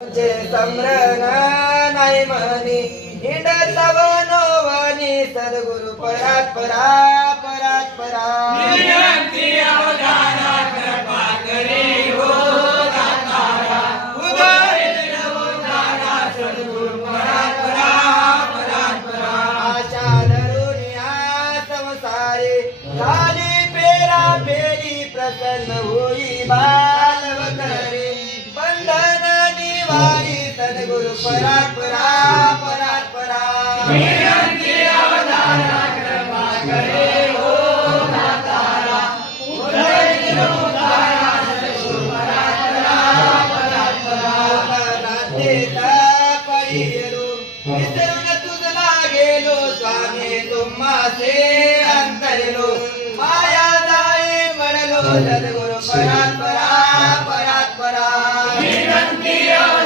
समरण नाही म्हणी हिंडत वनोवनी सद्गुरु परात परा परात परा विनंती अवधाना कृपा करे हो दातारा उदय अवधाना सद्गुरु परात परा परात परा आशा धरून या संसारे झाली पेरा फेरी प्रसन्न होई बालवकरे बंधन निवारी सद्गुरु परात परा परात परा विनंती अवधाना कृपा करे हो दातारा उदय अवधाना सद्गुरु परात परा परात परा रात्रीचा परिरू विसरून तुझला गेलो स्वामी तुम्हासे अंतरलो माया जाई म्हणलो सद्गुरु परात